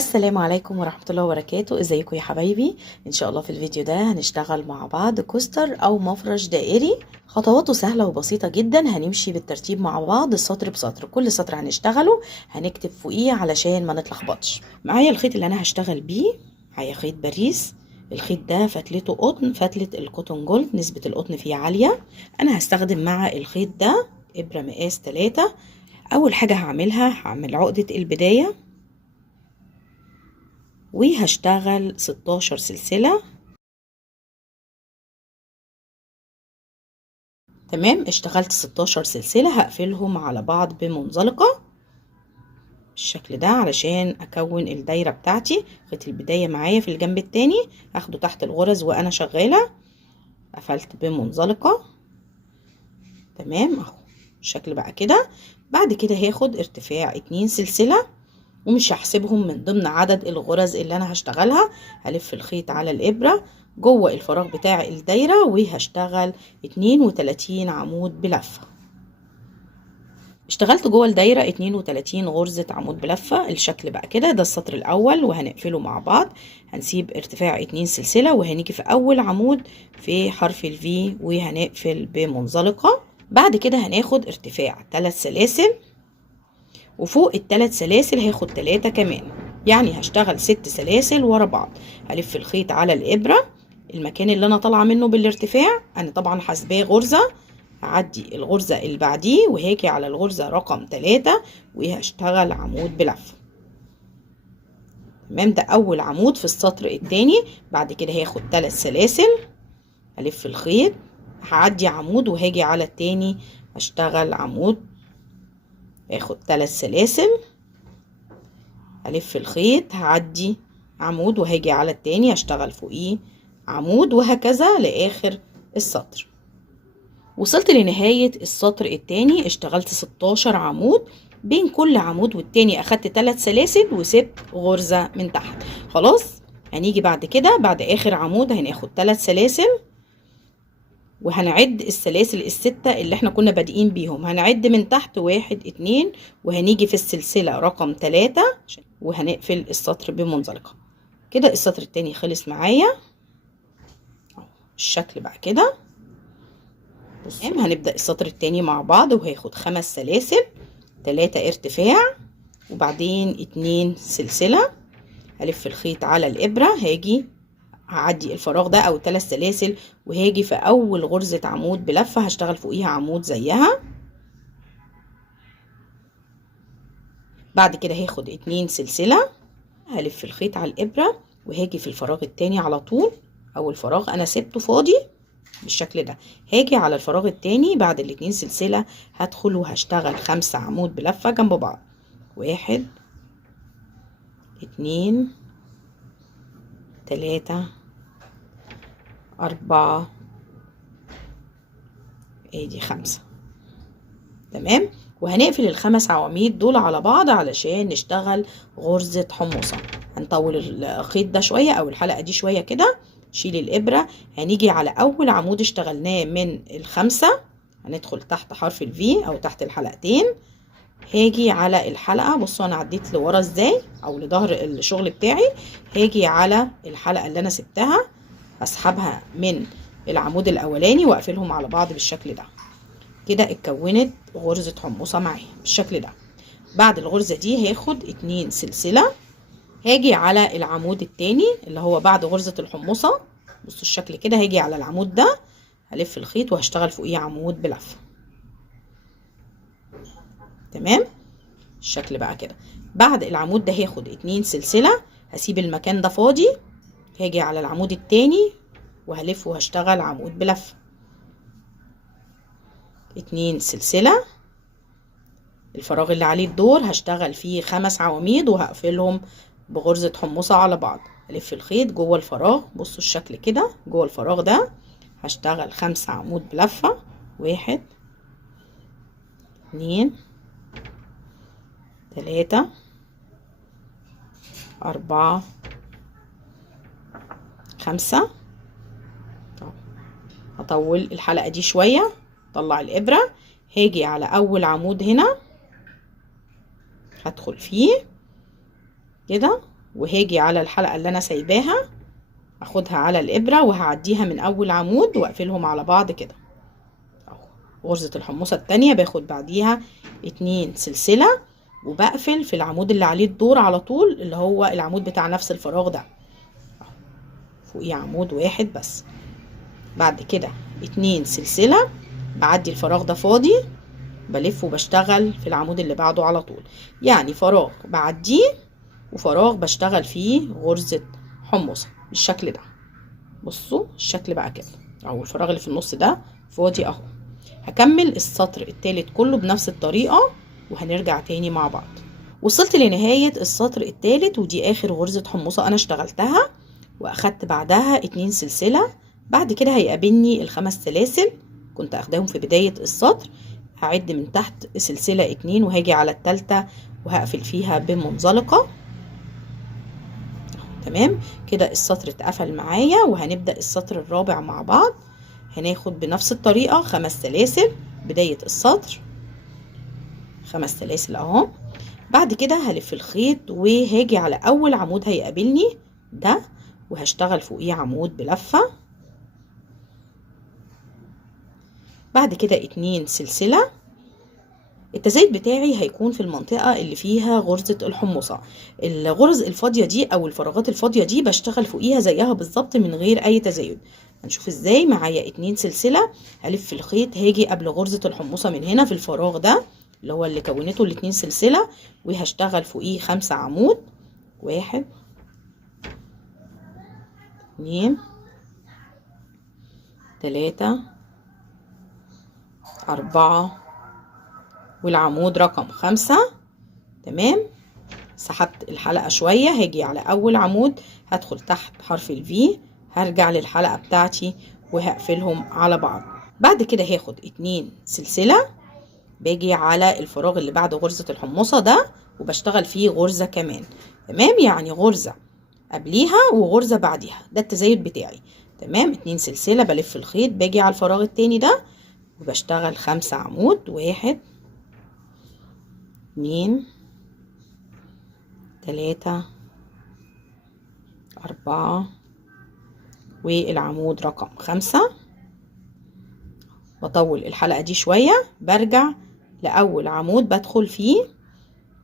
السلام عليكم ورحمة الله وبركاته. ازيكم يا حبايبي؟ ان شاء الله في الفيديو ده هنشتغل مع بعض كوستر او مفرش دائري. خطواته سهلة وبسيطة جدا، هنمشي بالترتيب مع بعض سطر بسطر. كل سطر هنشتغله هنكتب فوقيه علشان ما نتلخبطش. معايا الخيط اللي انا هشتغل بيه، معايا خيط باريس. الخيط ده فتلته قطن، فتلة القطن جولد، نسبة القطن فيه عالية. انا هستخدم مع الخيط ده ابرة مقاس 3. اول حاجة هعمل عقدة البداية وهشتغل 16 سلسلة. تمام، اشتغلت 16 سلسلة هقفلهم على بعض بمنزلقة بالشكل ده علشان اكون الدايرة بتاعتي. خيط البداية معايا في الجنب التاني هاخده تحت الغرز وانا شغالة، قفلت بمنزلقة. تمام اهو الشكل بقى كده. بعد كده هاخد ارتفاع 2 سلسلة ومش هحسبهم من ضمن عدد الغرز اللي انا هشتغلها. هلف الخيط على الابرة جوه الفراغ بتاع الدايرة وهشتغل 32 عمود بلفة. اشتغلت جوه الدايرة 32 غرزة عمود بلفة. الشكل بقى كده، ده السطر الاول وهنقفله مع بعض. هنسيب ارتفاع 2 سلسلة وهنيجي في اول عمود في حرف الفي وهنقفل بمنزلقة. بعد كده هناخد ارتفاع 3 سلاسل وفوق ال3 سلاسل هاخد 3 كمان، يعني هشتغل 6 سلاسل ورا بعض. هلف الخيط على الابرة المكان اللي انا طالعه منه بالارتفاع، انا طبعا حاسباه غرزة، هعدي الغرزة اللي بعديه وهاجي على الغرزة رقم 3 وهشتغل عمود بلفة. تمام، ده اول عمود في السطر التاني. بعد كده هاخد 3 سلاسل، هلف الخيط، هعدي عمود وهاجي على التاني هشتغل عمود، هاخد 3 سلاسل، هلف الخيط، هعدي عمود وهاجي على التاني هشتغل فوقيه عمود، وهكذا لاخر السطر. وصلت لنهاية السطر التاني، اشتغلت 16 عمود. بين كل عمود والتاني اخدت 3 سلاسل وسبت غرزة من تحت. خلاص، هنيجي بعد كده بعد اخر عمود هناخد 3 سلاسل وهنعد السلاسل الستة اللي احنا كنا بادئين بيهم. هنعد من تحت 1 2 وهنيجي في السلسلة رقم 3 وهنقفل السطر بمنزلقة. كده السطر التاني خلص معايا الشكل بقى كده. بصوا، هنبدأ السطر التاني مع بعض وهياخد 5 سلاسل، 3 ارتفاع وبعدين 2 سلسلة. هلف الخيط على الإبرة، هاجي هعدي الفراغ ده او 3 سلاسل وهاجي في اول غرزة عمود بلفة هشتغل فوقيها عمود زيها. بعد كده هاخد 2 سلسلة، هلف الخيط على الابرة وهاجي في الفراغ التاني على طول. اول فراغ انا سبته فاضي بالشكل ده، هاجي على الفراغ التاني بعد ال2 سلسلة هدخل وهشتغل 5 عمود بلفة جنب بعض. 1 2 3 4 ادي 5. تمام، وهنقفل ال5 عواميد دول على بعض علشان نشتغل غرزة حمصة. هنطول الخيط ده شوية او الحلقة دي شوية كده. شيل الابرة، هنيجي على اول عمود اشتغلناه من ال5 هندخل تحت حرف الفي او تحت الحلقتين. هاجي على الحلقة، بصوا انا عديت لورا ازاي او لظهر الشغل بتاعي. هاجي على الحلقة اللي انا سبتها هسحبها من العمود الاولاني واقفلهم على بعض بالشكل ده. كده اتكونت غرزة حمصة معايا بالشكل ده. بعد الغرزة دي هاخد 2 سلسلة، هاجي على العمود التاني اللي هو بعد غرزة الحمصة. بصوا الشكل كده، هاجي على العمود ده هلف الخيط وهشتغل فوقيه عمود بلفة. تمام، الشكل بقى كده. بعد العمود ده هاخد 2 سلسلة، هسيب المكان ده فاضي، هاجي على العمود التاني وهلف وهشتغل عمود بلفة. 2 سلسلة، الفراغ اللي عليه الدور هشتغل فيه 5 عواميد وهقفلهم بغرزة حمصة على بعض. الف الخيط جوه الفراغ، بصوا الشكل كده، جوه الفراغ ده هشتغل 5 عمود بلفة. 1 2 3 4 5. هطول الحلقة دي شوية، طلع الإبرة، هاجي على أول عمود هنا هدخل فيه كده وهاجي على الحلقة اللي انا سايباها، اخدها على الابرة وهعديها من اول عمود واقفلهم على بعض كده اهو. غرزة الحموصة التانية باخد بعديها 2 سلسلة وبقفل في العمود اللي عليه الدور على طول، اللي هو العمود بتاع نفس الفراغ ده اهو، فوقيه عمود واحد بس. بعد كده 2 سلسلة، بعدي الفراغ ده فاضي، بلف وبشتغل في العمود اللي بعده على طول، يعني فراغ بعديه وفراغ بشتغل فيه غرزة حمصة بالشكل ده. بصوا الشكل بقى كده اهو، الفراغ اللي في النص ده فاضي اهو. هكمل السطر التالت كله بنفس الطريقة وهنرجع تاني مع بعض. وصلت لنهاية السطر التالت ودي اخر غرزة حمصة انا اشتغلتها، واخدت بعدها 2 سلسلة. بعد كده هيقابلني الخمس سلاسل كنت اخداهم في بداية السطر، هعد من تحت سلسلة 2 وهاجي على التالتة وهقفل فيها بمنزلقة. تمام كده السطر اتقفل معايا، وهنبدأ السطر الرابع مع بعض. هناخد بنفس الطريقة 5 سلاسل بداية السطر، 5 سلاسل اهو. بعد كده هلف الخيط وهاجي على اول عمود هيقابلني ده، وهشتغل فوقيه عمود بلفة. بعد كده 2 سلسلة. التزايد بتاعي هيكون في المنطقة اللي فيها غرزة الحمصة. الغرز الفاضية دي او الفراغات الفاضية دي بشتغل فوقيها زيها بالظبط من غير اي تزايد. هنشوف ازاي. معايا 2 سلسلة، هلف الخيط هاجي قبل غرزة الحمصة من هنا في الفراغ ده اللي هو اللي كونته ال2 سلسلة، وهشتغل فوقيه 5 عمود. 1 2 3 4 والعمود رقم 5. تمام. سحبت الحلقة شوية، هاجي على اول عمود هدخل تحت حرف الفي، هرجع للحلقة بتاعتي وهقفلهم على بعض. بعد كده هاخد 2 سلسلة، باجي على الفراغ اللي بعد غرزة الحمصة ده وبشتغل فيه غرزة كمان. تمام، يعني غرزة قبليها وغرزة بعديها، ده التزايد بتاعي. تمام. 2 سلسلة، بلف الخيط باجي على الفراغ التاني ده وبشتغل 5 عمود. 1 2 3 4 والعمود رقم 5. بطول الحلقة دي شوية، برجع لأول عمود بدخل فيه،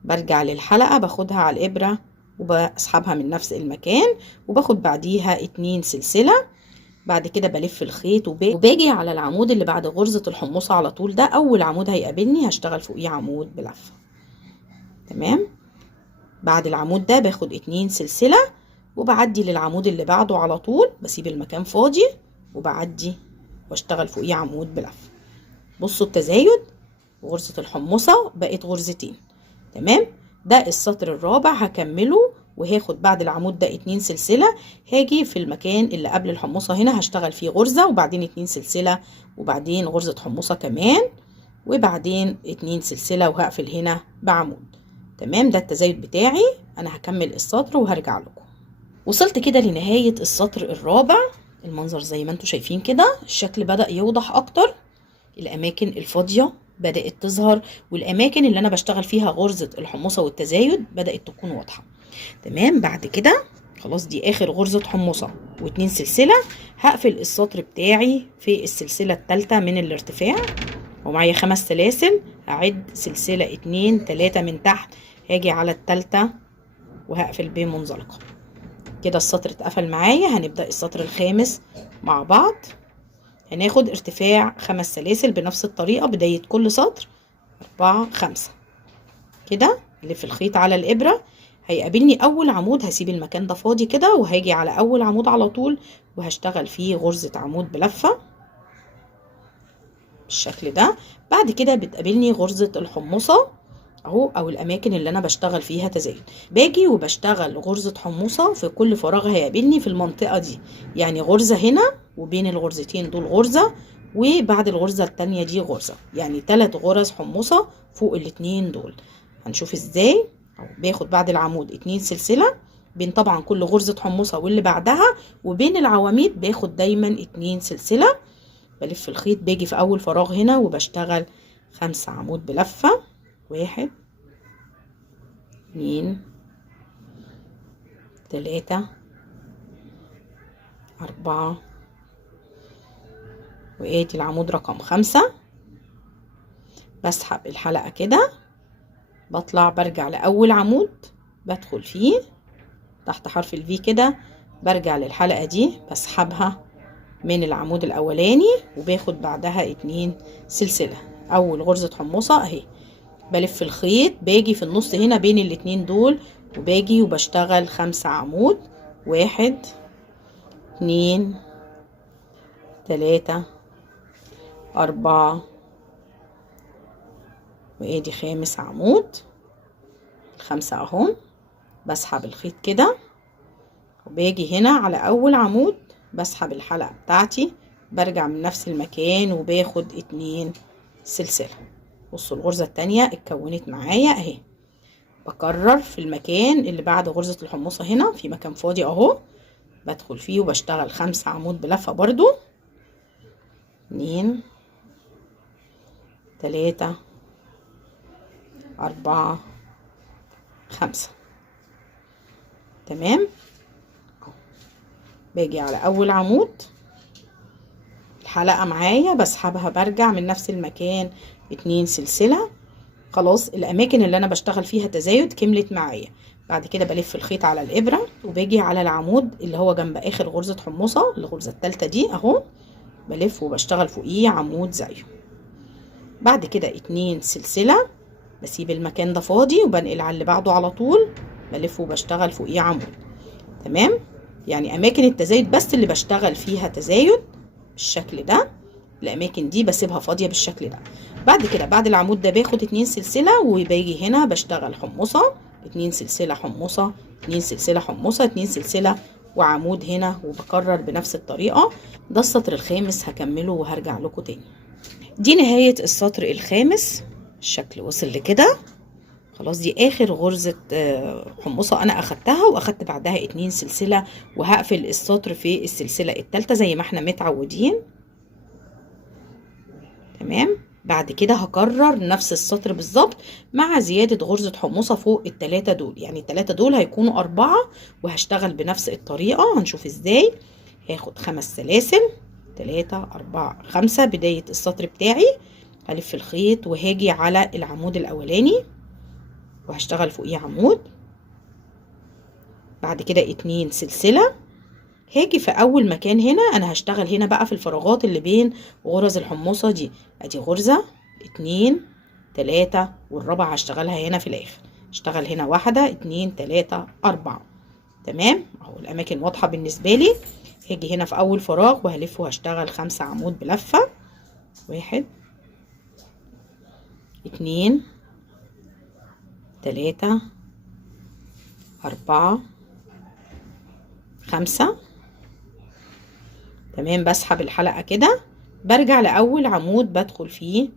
برجع للحلقة باخدها على الإبرة وبسحبها من نفس المكان وباخد بعديها 2 سلسلة. بعد كده بلف الخيط وباجي على العمود اللي بعد غرزة الحمصة على طول، ده أول عمود هيقابلني هشتغل فوقيه عمود بلفة. تمام. بعد العمود ده باخد 2 سلسلة وبعدي للعمود اللي بعده على طول، بسيب المكان فاضي وبعدي واشتغل فوقيه عمود بلفة. بصوا التزايد، غرزة الحمصة بقت غرزتين. تمام. ده السطر الرابع هكمله، وهاخد بعد العمود ده 2 سلسلة، هاجي في المكان اللي قبل الحمصة هنا هشتغل فيه غرزة وبعدين 2 سلسلة وبعدين غرزة حمصة كمان وبعدين 2 سلسلة وهقفل هنا بعمود. تمام. ده التزايد بتاعي. انا هكمل السطر وهرجع لكم. وصلت كده لنهاية السطر الرابع. المنظر زي ما انتوا شايفين كده، الشكل بدأ يوضح اكتر، الاماكن الفاضية بدأت تظهر، والاماكن اللي انا بشتغل فيها غرزة الحمصة والتزايد بدأت تكون واضحة. تمام. بعد كده خلاص دي اخر غرزة حمصة و2 سلسلة، هقفل السطر بتاعي في السلسلة الثالثة من الارتفاع ومعايا 5 سلاسل. هعد سلسلة 2 3 من تحت، هاجي على الثالثة وهقفل بمنزلقة. كده السطر اتقفل معايا. هنبدأ السطر الخامس مع بعض. هناخد ارتفاع 5 سلاسل بنفس الطريقة بداية كل سطر 4 5 كده. الف الخيط على الإبرة، هيقابلني أول عمود هسيب المكان ده فاضي كده وهاجي على أول عمود على طول وهشتغل فيه غرزة عمود بلفة بالشكل ده. بعد كده بتقابلني غرزة الحمصة اهو، او الاماكن اللي انا بشتغل فيها تزايد، باجي وبشتغل غرزة حمصة في كل فراغ هيقابلني في المنطقة دي، يعني غرزة هنا وبين الغرزتين دول غرزة وبعد الغرزة التانية دي غرزة، يعني 3 غرز حمصة فوق الاتنين دول. هنشوف ازاي. باخد بعد العمود 2 سلسلة بين طبعا كل غرزة حمصة واللي بعدها، وبين العواميد باخد دايما 2 سلسلة. بلف الخيط باجي في اول فراغ هنا وبشتغل 5 عمود بلفة. 1 2 3 4 وادي العمود رقم 5. بسحب الحلقة كده، بطلع برجع لأول عمود بدخل فيه تحت حرف الفي كده، برجع للحلقة دي بسحبها من العمود الأولاني وباخد بعدها 2 سلسلة. أول غرزة حمصة أهي، بلف الخيط باجي في النص هنا بين الاتنين دول وباجي وبشتغل 5 عمود. 1 2 3 4 وادي 5 عمود. 5 اهو. بسحب الخيط كده وباجي هنا على اول عمود بسحب الحلقة بتاعتي، برجع من نفس المكان وباخد 2 سلسلة. بصوا الغرزة التانية اتكونت معايا اهي. بكرر في المكان اللي بعد غرزة الحمصة هنا في مكان فاضي اهو، بدخل فيه وبشتغل 5 عمود بلفة برضو. 2 3 4 5. تمام. باجي على اول عمود الحلقة معايا بسحبها، برجع من نفس المكان 2 سلسلة. خلاص الاماكن اللي انا بشتغل فيها تزايد كملت معايا. بعد كده بلف الخيط على الابرة وباجي على العمود اللي هو جنب اخر غرزة حمصة، الغرزة الثالثة دي اهو، بلف وبشتغل فوقيه عمود زيه. بعد كده 2 سلسلة، بسيب المكان ده فاضي وبنقل على اللي بعده على طول، بلف وبشتغل فوقيه عمود. تمام. يعني اماكن التزايد بس اللي بشتغل فيها تزايد بالشكل ده، الاماكن دي بسيبها فاضية بالشكل ده. بعد كده بعد العمود ده باخد 2 سلسلة وباجي هنا بشتغل حمصة، 2 سلسلة حمصة، 2 سلسلة حمصة، 2 سلسلة وعمود هنا، وبكرر بنفس الطريقة. ده السطر الخامس هكمله وهرجع لكم تاني. دي نهاية السطر الخامس. الشكل وصل لكده. خلاص دي اخر غرزة حمصة انا اخدتها، واخدت بعدها 2 سلسلة، وهقفل السطر في السلسلة الثالثة زي ما احنا متعودين. تمام. بعد كده هكرر نفس السطر بالظبط مع زيادة غرزة حمصة فوق ال3 دول، يعني ال3 دول هيكونوا 4، وهشتغل بنفس الطريقة. هنشوف ازاي. هاخد 5 سلاسل، 3 4 5 بداية السطر بتاعي. هلف الخيط وهاجي على العمود الاولاني وهشتغل فوقيه عمود. بعد كده 2 سلسلة، هاجي في اول مكان هنا انا هشتغل هنا بقى في الفراغات اللي بين غرز الحمصة دي. ادي غرزة 2 3 والرابعة هشتغلها هنا في الاخر. اشتغل هنا 1 2 3 4. تمام اهو الاماكن واضحة بالنسبة لي. هاجي هنا في اول فراغ وهلف وهشتغل 5 عمود بلفة. 1 2 3 4 5. تمام. بسحب الحلقة كده، برجع لأول عمود بدخل فيه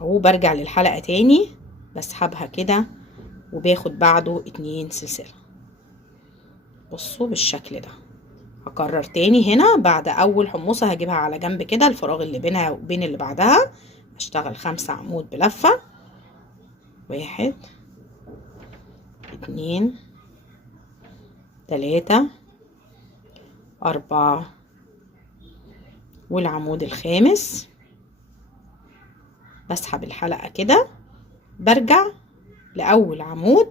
اهو، برجع للحلقة تاني بسحبها كده وباخد بعده 2 سلسلة. بصوا بالشكل ده. هكرر تاني هنا بعد اول حمصة هجيبها على جنب كده، الفراغ اللي بينها وبين اللي بعدها اشتغل 5 عمود بلفة. 1 2 3 4 والعمود الخامس. بسحب الحلقة كده، برجع لأول عمود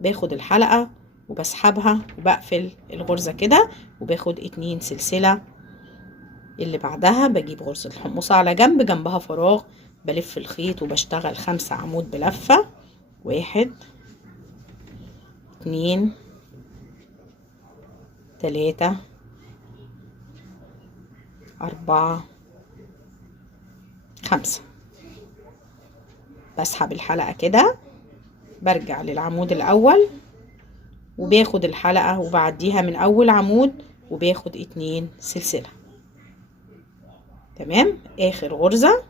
باخد الحلقة وبسحبها وبقفل الغرزة كده وباخد 2 سلسلة. اللي بعدها بجيب غرزة الحمصة على جنب جنبها فراغ، بلف الخيط وبشتغل 5 عمود بلفة. 1 2 3 4 5. بسحب الحلقة كده، برجع للعمود الأول وباخد الحلقة وبعديها من أول عمود وباخد 2 سلسلة. تمام. آخر غرزة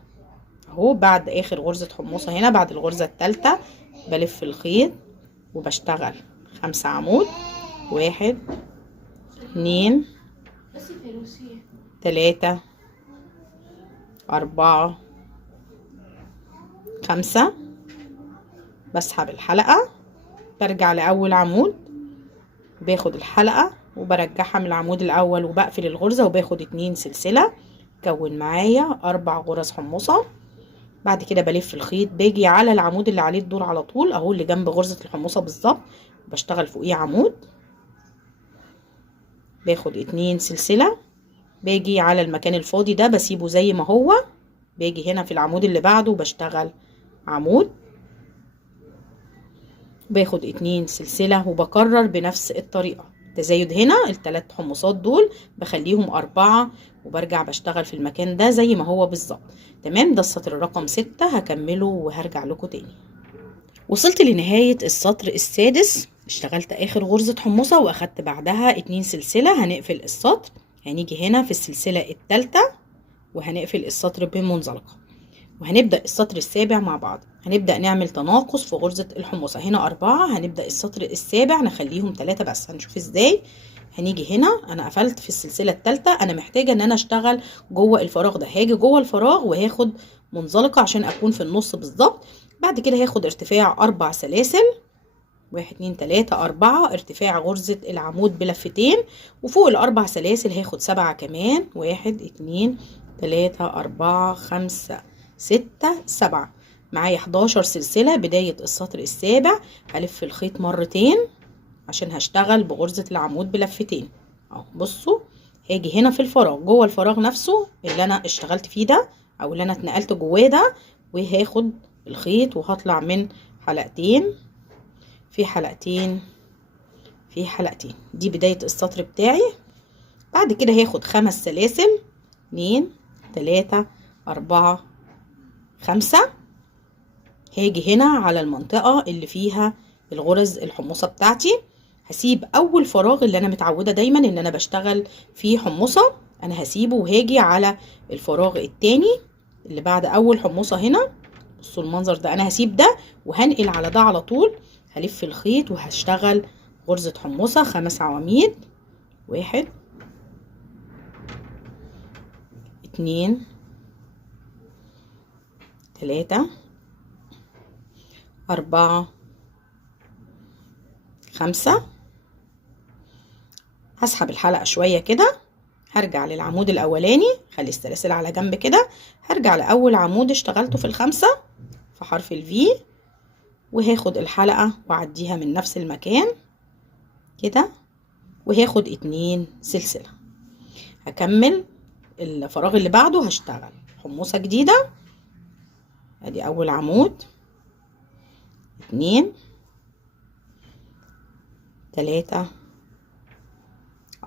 اهو، بعد آخر غرزة حمصة هنا بعد الغرزة الثالثة بلف الخيط وبشتغل 5 عمود. 1 2 3 4 5. بسحب الحلقة، برجع لأول عمود باخد الحلقة وبرجعها من العمود الاول وبقفل الغرزة وباخد 2 سلسلة، كون معايا 4 غرز حمصة. بعد كده بلف الخيط، باجي على العمود اللي عليه الدور على طول اهو، اللي جنب غرزة الحمصة بالظبط، بشتغل فوقيه عمود، باخد 2 سلسلة، باجي على المكان الفاضي ده بسيبه زي ما هو، باجي هنا في العمود اللي بعده بشتغل عمود، باخد 2 سلسلة وبكرر بنفس الطريقة. تزايد هنا ال3 حمصات دول بخليهم 4 وبرجع بشتغل في المكان ده زي ما هو بالظبط. تمام، ده السطر رقم 6، هكمله وهرجع لكم تاني. وصلت لنهاية السطر السادس، اشتغلت اخر غرزة حمصة واخدت بعدها 2 سلسلة. هنقفل السطر، هنيجي هنا في السلسلة الثالثة وهنقفل السطر بمنزلقة، وهنبدأ السطر السابع مع بعض. هنبدأ نعمل تناقص في غرزة الحمصة، هنا 4، هنبدأ السطر السابع نخليهم 3 بس. هنشوف ازاي. هنيجي هنا، انا قفلت في السلسلة الثالثة، انا محتاجة ان انا اشتغل جوه الفراغ ده، هاجي جوه الفراغ وهاخد منزلقة عشان اكون في النص بالظبط. بعد كده هاخد ارتفاع 4 سلاسل، 1 2 3 4، ارتفاع غرزة العمود بلفتين، وفوق ال4 سلاسل هاخد 7 كمان، 1 2 3 4 5 6 7، معايا 11 سلسلة. بداية السطر السابع هلف الخيط مرتين عشان هشتغل بغرزة العمود بلفتين اهو. بصوا، هاجي هنا في الفراغ، جوه الفراغ نفسه اللي انا اشتغلت فيه ده او اللي انا اتنقلت جواه ده، وهاخد الخيط وهطلع من حلقتين في حلقتين في حلقتين. دي بداية السطر بتاعي. بعد كده هاخد 5 سلاسل، 2 3 4 5، هاجي هنا على المنطقة اللي فيها الغرز الحمصة بتاعتي، هسيب اول فراغ اللي انا متعودة دايما ان انا بشتغل فيه حمصة، انا هسيبه وهاجي على الفراغ التاني اللي بعد اول حمصة هنا. بصوا المنظر ده، انا هسيب ده وهنقل على ده على طول، هلف الخيط وهشتغل غرزة حمصة 5 عواميد، 1 2 3 4 5. هسحب الحلقة شوية كده، هرجع للعمود الاولاني، خلي السلاسل على جنب كده، هرجع لاول عمود اشتغلته في ال5 في حرف الفي، وهاخد الحلقة واعديها من نفس المكان كده، وهاخد 2 سلسلة. هكمل الفراغ اللي بعده، هشتغل حمصة جديدة، ادي اول عمود، 2 3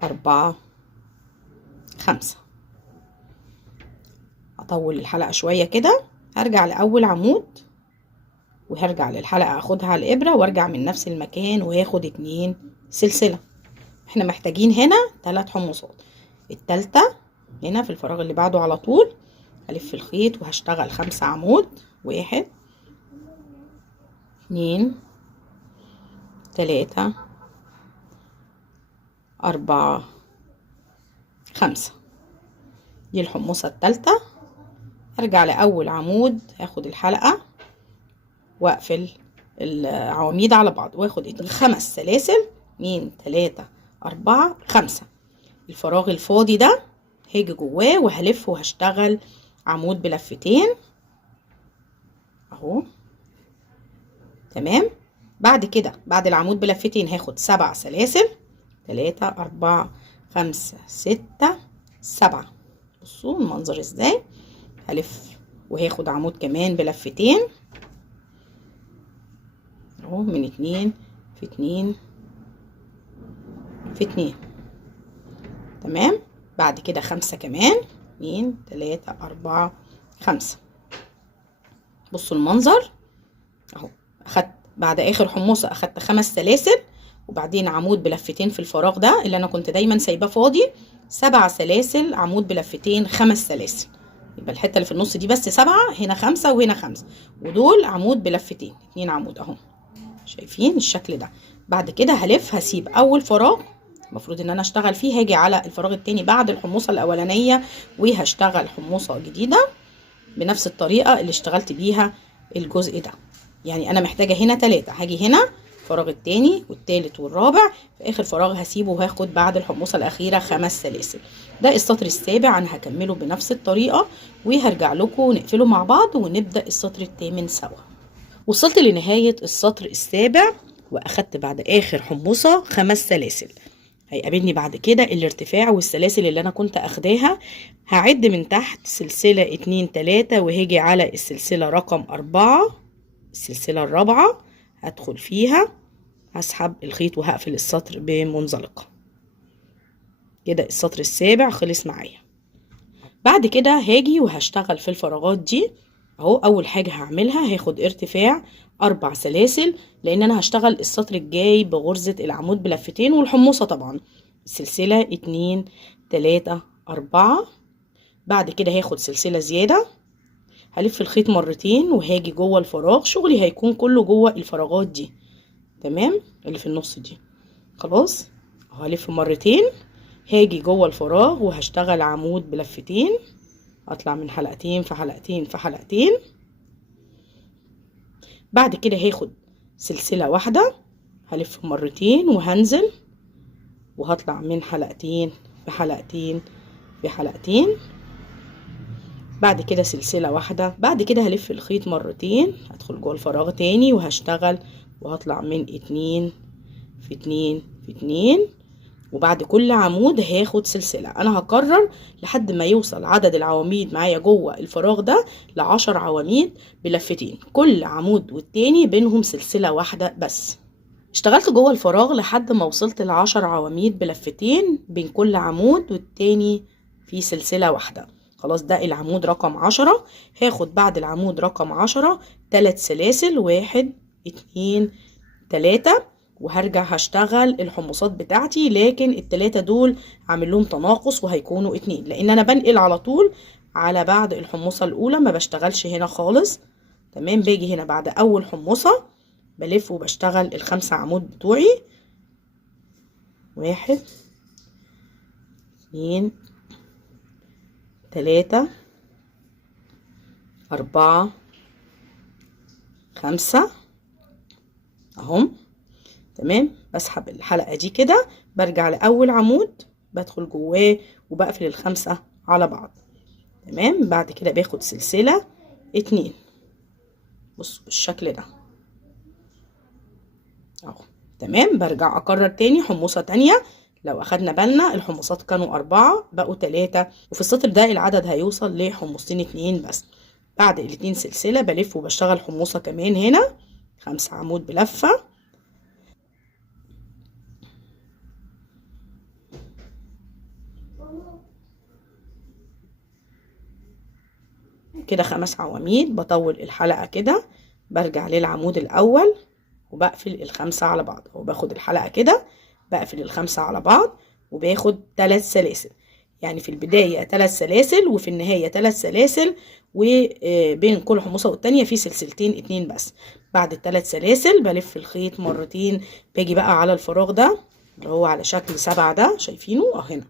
4 5. اطول الحلقة شوية كده، هرجع لاول عمود وهرجع للحلقة اخدها على الابرة وارجع من نفس المكان وهاخد 2 سلسلة. احنا محتاجين هنا 3 حمصات. التالتة هنا في الفراغ اللي بعده على طول، هلف الخيط وهشتغل 5 عمود، 1 2 3 4 5. دي الحمصة التالتة. ارجع لاول عمود، اخد الحلقة واقفل العواميد على بعض واخد 5 سلاسل، 2 3 4 5. الفراغ الفاضي ده هاجي جواه وهلف وهشتغل عمود بلفتين اهو. تمام. بعد كده بعد العمود بلفتين هاخد 7 سلاسل، 3 4 5 6 7. بصوا المنظر ازاي، هلف وهاخد عمود كمان بلفتين اهو، من 2 في 2 في 2. تمام. بعد كده 5 كمان، 2 3 4 5. بصوا المنظر اهو. اخدت بعد اخر حمصة اخدت 5 سلاسل، وبعدين عمود بلفتين في الفراغ ده اللي انا كنت دايما سايباه فاضي، 7 سلاسل، عمود بلفتين، 5 سلاسل، يبقى الحته اللي في النص دي بس 7، هنا 5 وهنا 5، ودول عمود بلفتين، 2 عمود اهو. شايفين الشكل ده. بعد كده هلف، هسيب اول فراغ المفروض ان انا اشتغل فيه، هاجي على الفراغ التاني بعد الحموصه الاولانيه وهشتغل حموصه جديده بنفس الطريقه اللي اشتغلت بيها الجزء ده. يعني انا محتاجه هنا 3، هاجي هنا الفراغ التاني والتالت والرابع، في اخر فراغ هسيبه وهاخد بعد الحمصة الاخيرة 5 سلاسل. ده السطر السابع، انا هكمله بنفس الطريقة وهرجع لكم نقفله مع بعض ونبدأ السطر الثامن سوا. وصلت لنهاية السطر السابع واخدت بعد اخر حمصة 5 سلاسل. هيقابلني بعد كده الارتفاع والسلاسل اللي انا كنت اخداها. هعد من تحت سلسلة 2 3 وهاجي على السلسلة رقم 4، السلسلة الرابعة هدخل فيها، هسحب الخيط وهقفل السطر بمنزلقة. كده السطر السابع خلص معايا. بعد كده هاجي وهشتغل في الفراغات دي اهو. اول حاجة هعملها هاخد ارتفاع 4 سلاسل، لان انا هشتغل السطر الجاي بغرزة العمود بلفتين والحمصة طبعا. سلسلة 2 3 4. بعد كده هاخد سلسلة زيادة، هلف الخيط مرتين وهاجي جوه الفراغ. شغلي هيكون كله جوه الفراغات دي، تمام، اللي في النص دي. خلاص هلف مرتين، هاجي جوه الفراغ وهشتغل عمود بلفتين، اطلع من حلقتين في حلقتين في حلقتين. بعد كده هاخد سلسلة واحدة، هلف مرتين وهنزل وهطلع من حلقتين في حلقتين في حلقتين. بعد كده سلسلة واحدة. بعد كده هلف الخيط مرتين، هدخل جوه الفراغ تاني وهشتغل وهطلع من 2 في 2 في 2. وبعد كل عمود هاخد سلسلة. انا هكرر لحد ما يوصل عدد العواميد معايا جوه الفراغ ده ل10 عواميد بلفتين، كل عمود والتاني بينهم سلسلة واحدة بس. اشتغلت جوه الفراغ لحد ما وصلت ل10 عواميد بلفتين بين كل عمود والتاني في سلسلة واحدة. خلاص ده العمود رقم 10. هاخد بعد العمود رقم 10 3 سلاسل، 1 2 3، وهرجع هشتغل الحمصات بتاعتي. لكن التلاتة دول عامل لهم تناقص وهيكونوا 2، لان انا بنقل على طول على بعد الحمصة الاولى، ما بشتغلش هنا خالص. تمام، باجي هنا بعد اول حمصة بلف وبشتغل ال5 عمود بتوعي. 1 2 3 4 5 اهم. تمام، بسحب الحلقة دي كده، برجع لأول عمود بدخل جواه وبقفل ال5 على بعض. تمام، بعد كده باخد سلسلة 2. بصوا بالشكل ده اهو. تمام، برجع اكرر تاني حمصة تانية. لو اخدنا بالنا الحمصات كانوا 4 بقوا 3، وفي السطر ده العدد هيوصل لحمصتين 2 بس. بعد ال2 سلسلة بلف وبشتغل حمصة كمان هنا 5 عمود بلفة. كده 5 عواميد. بطول الحلقة كده، برجع للعمود الاول وبقفل ال5 على بعض، وباخد الحلقة كده بقفل ال5 على بعض وباخد 3 سلاسل. يعني في البداية 3 سلاسل وفي النهاية 3 سلاسل، وبين كل حمصة والتانية في سلسلتين 2 بس. بعد ال3 سلاسل بلف الخيط مرتين، باجي بقى على الفراغ ده اللي هو على شكل 7 ده، شايفينه اهو. هنا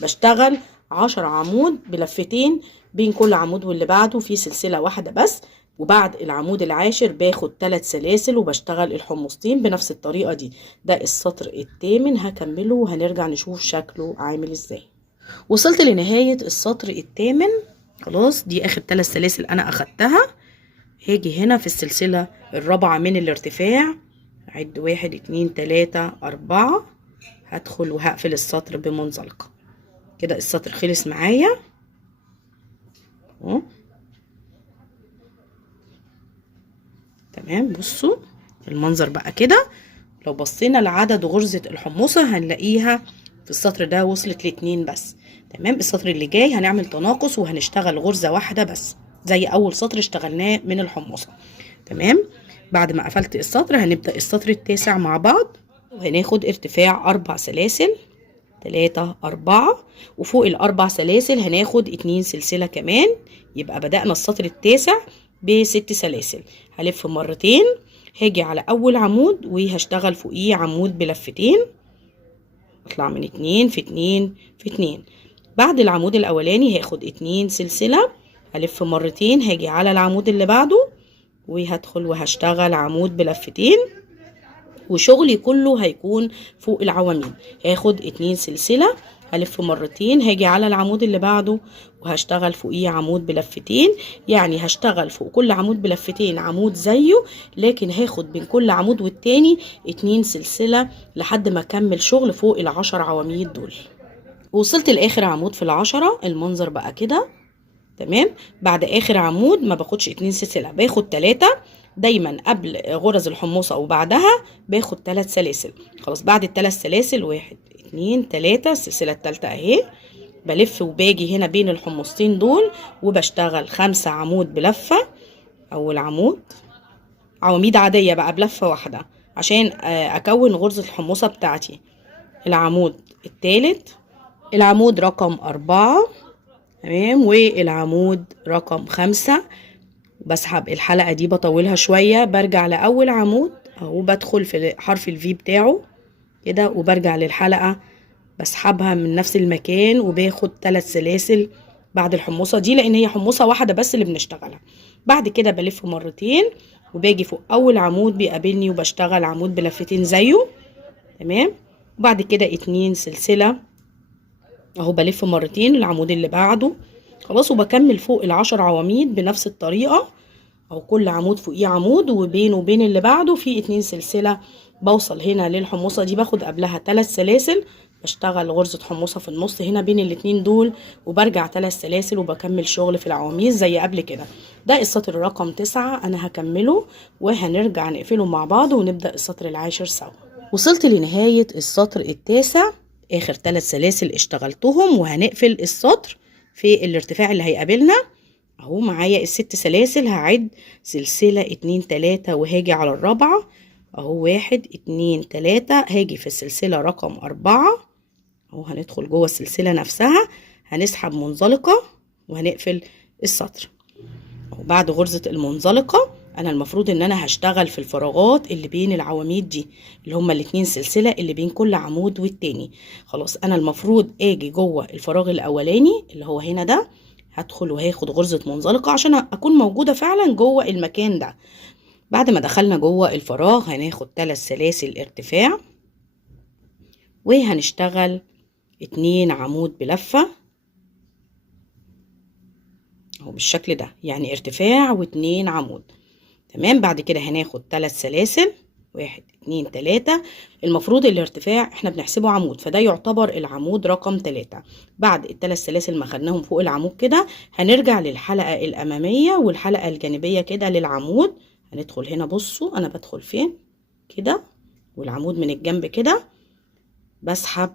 بشتغل 10 عمود بلفتين بين كل عمود واللي بعده في سلسلة واحدة بس. وبعد العمود العاشر باخد 3 سلاسل وبشتغل الحمصتين بنفس الطريقة دي. ده السطر الثامن، هكمله وهنرجع نشوف شكله عامل ازاي. وصلت لنهاية السطر الثامن. خلاص دي اخر 3 سلاسل انا اخدتها. هاجي هنا في السلسلة الرابعة من الارتفاع، اعد 1 2 3 4، هدخل وهقفل السطر بمنزلقة. كده السطر خلص معايا اهو. تمام، بصوا المنظر بقى كده. لو بصينا لعدد غرزة الحمصة هنلاقيها في السطر ده وصلت ل2 بس. تمام، السطر اللي جاي هنعمل تناقص وهنشتغل غرزة واحدة بس زي اول سطر اشتغلناه من الحمصة. تمام، بعد ما قفلت السطر هنبدأ السطر التاسع مع بعض، وهناخد ارتفاع 4 سلاسل 3 4، وفوق ال4 سلاسل هناخد 2 سلسلة كمان. يبقى بدأنا السطر التاسع ب6 سلاسل. هلف مرتين، هاجي على اول عمود وهشتغل فوقيه عمود بلفتين، اطلع من 2 في 2 في 2. بعد العمود الاولاني هاخد 2 سلسلة، هلف مرتين، هاجي على العمود اللي بعده وهدخل وهشتغل عمود بلفتين وشغلي كله هيكون فوق العواميد. هاخد 2 سلسلة، هلف مرتين، هاجي على العمود اللي بعده وهشتغل فوقيه عمود بلفتين. يعني هشتغل فوق كل عمود بلفتين عمود زيه، لكن هاخد بين كل عمود والتاني 2 سلسلة لحد ما اكمل شغل فوق ال10 عواميد دول. وصلت لاخر عمود في ال10، المنظر بقى كده. تمام. بعد اخر عمود ما باخدش 2 سلسلة، باخد 3. دايما قبل غرز الحموصة وبعدها باخد 3 سلاسل. خلاص، بعد ال3 سلاسل 1 2 3، السلسلة التالتة اهي. بلف وباجي هنا بين الحمصتين دول وبشتغل 5 عمود بلفة. اول عمود عواميد عادية بقى بلفة واحدة عشان اكون غرزة الحموصة بتاعتي. العمود التالت، العمود رقم 4. تمام. والعمود رقم 5. بسحب الحلقة دي بطولها شوية، برجع لأول عمود اهو، بدخل في حرف الفي بتاعه كده وبرجع للحلقة، بسحبها من نفس المكان وباخد 3 سلاسل بعد الحموصة دي، لان هي حموصة واحدة بس اللي بنشتغلها. بعد كده بلف مرتين وباجي فوق اول عمود بيقابلني وبشتغل عمود بلفتين زيه. تمام. وبعد كده 2 سلسلة اهو، بلف مرتين العمود اللي بعده. خلاص، وبكمل فوق ال10 عواميد بنفس الطريقة اهو، كل عمود فوقيه عمود وبينه وبين اللي بعده في 2 سلسلة. بوصل هنا للحموصة دي باخد قبلها 3 سلاسل، بشتغل غرزة حموصة في النص هنا بين الاتنين دول وبرجع 3 سلاسل وبكمل شغل في العواميد زي قبل كده. ده السطر رقم 9، انا هكمله وهنرجع نقفله مع بعض ونبدأ السطر العاشر سوا. وصلت لنهاية السطر التاسع، اخر 3 سلاسل اشتغلتهم وهنقفل السطر في الارتفاع اللي هيقابلنا اهو. معايا ال6 سلاسل، هعد سلسلة 2 3 وهاجي على الرابعة اهو، 1 2 3، هاجي في السلسلة رقم 4 اهو، هندخل جوه السلسلة نفسها، هنسحب منزلقة وهنقفل السطر. وبعد غرزة المنزلقة انا المفروض ان انا هشتغل في الفراغات اللي بين العواميد دي، اللي هما ال2 سلسلة اللي بين كل عمود والتاني. خلاص، انا المفروض اجي جوه الفراغ الاولاني اللي هو هنا ده، هدخل وهاخد غرزة منزلقة عشان اكون موجودة فعلا جوه المكان ده. بعد ما دخلنا جوه الفراغ هناخد 3 سلاسل ارتفاع وهنشتغل 2 عمود بلفة اهو بالشكل ده، يعني ارتفاع و2 عمود. تمام. بعد كده هناخد 3 سلاسل، 1 2 3. المفروض الارتفاع احنا بنحسبه عمود، فده يعتبر العمود رقم 3. بعد ال3 سلاسل ما خدناهم فوق العمود كده، هنرجع للحلقة الأمامية والحلقة الجانبية كده للعمود. هندخل هنا، بصوا انا بدخل فين كده، والعمود من الجنب كده، بسحب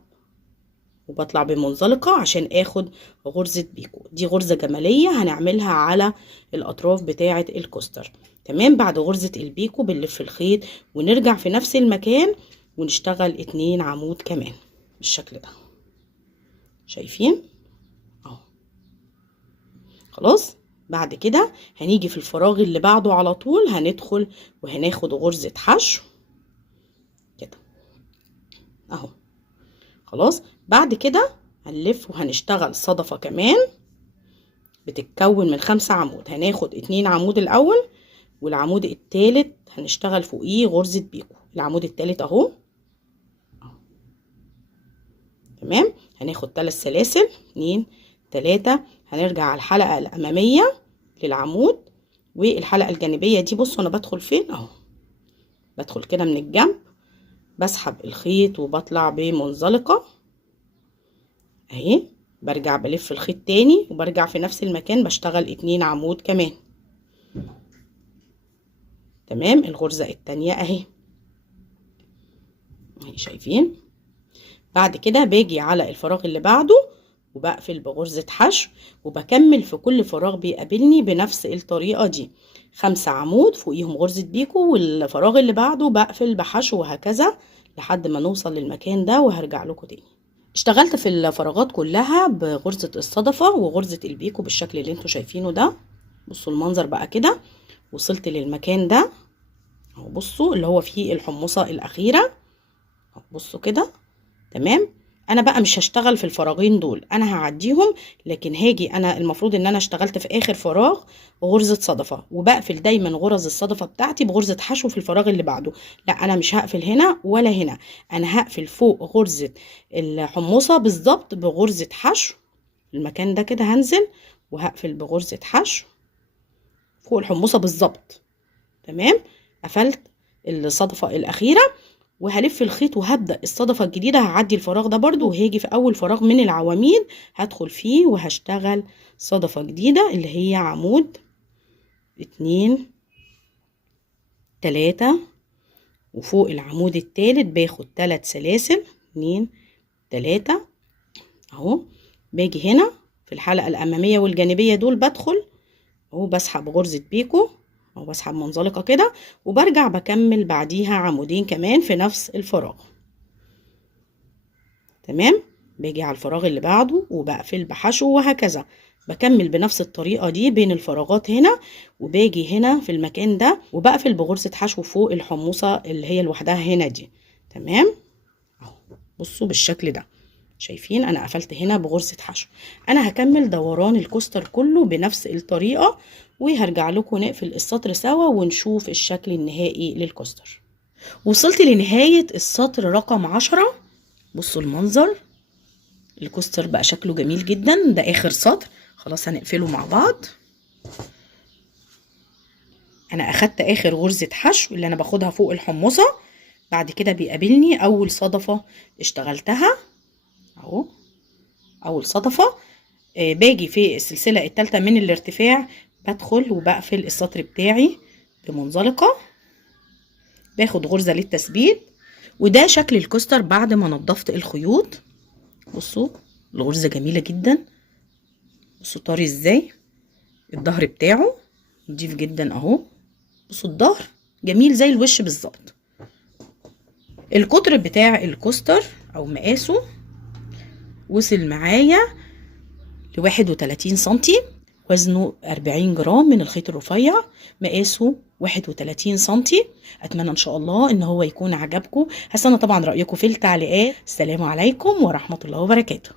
وبطلع بمنزلقة عشان اخد غرزة بيكو. دي غرزة جمالية هنعملها على الاطراف بتاعة الكوستر. تمام. بعد غرزة البيكو بنلف الخيط ونرجع في نفس المكان ونشتغل 2 عمود كمان بالشكل ده، شايفين اهو. خلاص، بعد كده هنيجي في الفراغ اللي بعده على طول، هندخل وهناخد غرزة حشو كده اهو. خلاص، بعد كده هنلف وهنشتغل صدفة كمان بتتكون من 5 عمود. هناخد 2 عمود الاول، والعمود التالت هنشتغل فوقيه غرزة بيكو. العمود التالت اهو. تمام. هناخد 3 سلاسل 2 3، هنرجع على الحلقة الأمامية للعمود والحلقة الجانبية دي. بصوا انا بدخل فين اهو، بدخل كده من الجنب، بسحب الخيط وبطلع بمنزلقة اهي، برجع بلف الخيط تاني وبرجع في نفس المكان بشتغل 2 عمود كمان. تمام. الغرزة التانية اهي شايفين. بعد كده باجي على الفراغ اللي بعده وبقفل بغرزة حشو، وبكمل في كل فراغ بيقابلني بنفس الطريقة دي. 5 عمود فوقيهم غرزة بيكو، والفراغ اللي بعده بقفل بحشو، وهكذا لحد ما نوصل للمكان ده وهرجع لكم تاني. اشتغلت في الفراغات كلها بغرزة الصدفة وغرزة البيكو بالشكل اللي انتوا شايفينه ده. بصوا المنظر بقى كده. وصلت للمكان ده اهو، بصوا اللي هو فيه الحمصة الأخيرة. بصوا كده. تمام. انا بقى مش هشتغل في الفراغين دول، انا هعديهم، لكن هاجي انا المفروض ان انا اشتغلت في اخر فراغ غرزة صدفة، وبقفل دايما غرز الصدفة بتاعتي بغرزة حشو في الفراغ اللي بعده. لا انا مش هقفل هنا ولا هنا، انا هقفل فوق غرزة الحمصة بالظبط بغرزة حشو. المكان ده كده هنزل وهقفل بغرزة حشو فوق الحمصة بالظبط. تمام، قفلت الصدفة الأخيرة، وهلف الخيط وهبدأ الصدفة الجديدة. هعدي الفراغ ده برضو وهاجي في أول فراغ من العواميد هدخل فيه وهشتغل صدفة جديدة اللي هي عمود 2 3، وفوق العمود التالت باخد 3 سلاسل 2 3 اهو. باجي هنا في الحلقة الأمامية والجانبية دول بدخل اهو، بسحب غرزة بيكو او بسحب منزلقة كده، وبرجع بكمل بعديها عمودين كمان في نفس الفراغ. تمام، باجي على الفراغ اللي بعده وبقفل بحشو، وهكذا بكمل بنفس الطريقة دي بين الفراغات هنا، وباجي هنا في المكان ده وبقفل بغرزة حشو فوق الحموصة اللي هي لوحدها هنا دي. تمام اهو، بصوا بالشكل ده، شايفين انا قفلت هنا بغرزة حشو. انا هكمل دوران الكوستر كله بنفس الطريقة، وهرجع لكم نقفل السطر سوا ونشوف الشكل النهائي للكوستر. وصلت لنهاية السطر رقم 10. بصوا المنظر، الكوستر بقى شكله جميل جدا. ده اخر سطر، خلاص هنقفله مع بعض. انا اخدت اخر غرزة حشو اللي انا باخدها فوق الحمصة، بعد كده بيقابلني اول صدفة اشتغلتها اهو، اول صدفة. باجي في السلسلة الثالثة من الارتفاع بدخل وبقفل السطر بتاعي بمنزلقة، باخد غرزة للتثبيت. وده شكل الكوستر بعد ما نضفت الخيوط. بصوا الغرزة جميلة جدا، بصوا طاري ازاي، الظهر بتاعه نضيف جدا اهو. بصوا الظهر جميل زي الوش بالظبط. القطر بتاع الكوستر او مقاسه وصل معايا ل31 سنتي، وزنه 40 جرام من الخيط الرفيع، مقاسه 31 سنتي. اتمنى ان شاء الله ان هو يكون عجبكم. هستنى طبعا رايكم في التعليقات. السلام عليكم ورحمة الله وبركاته.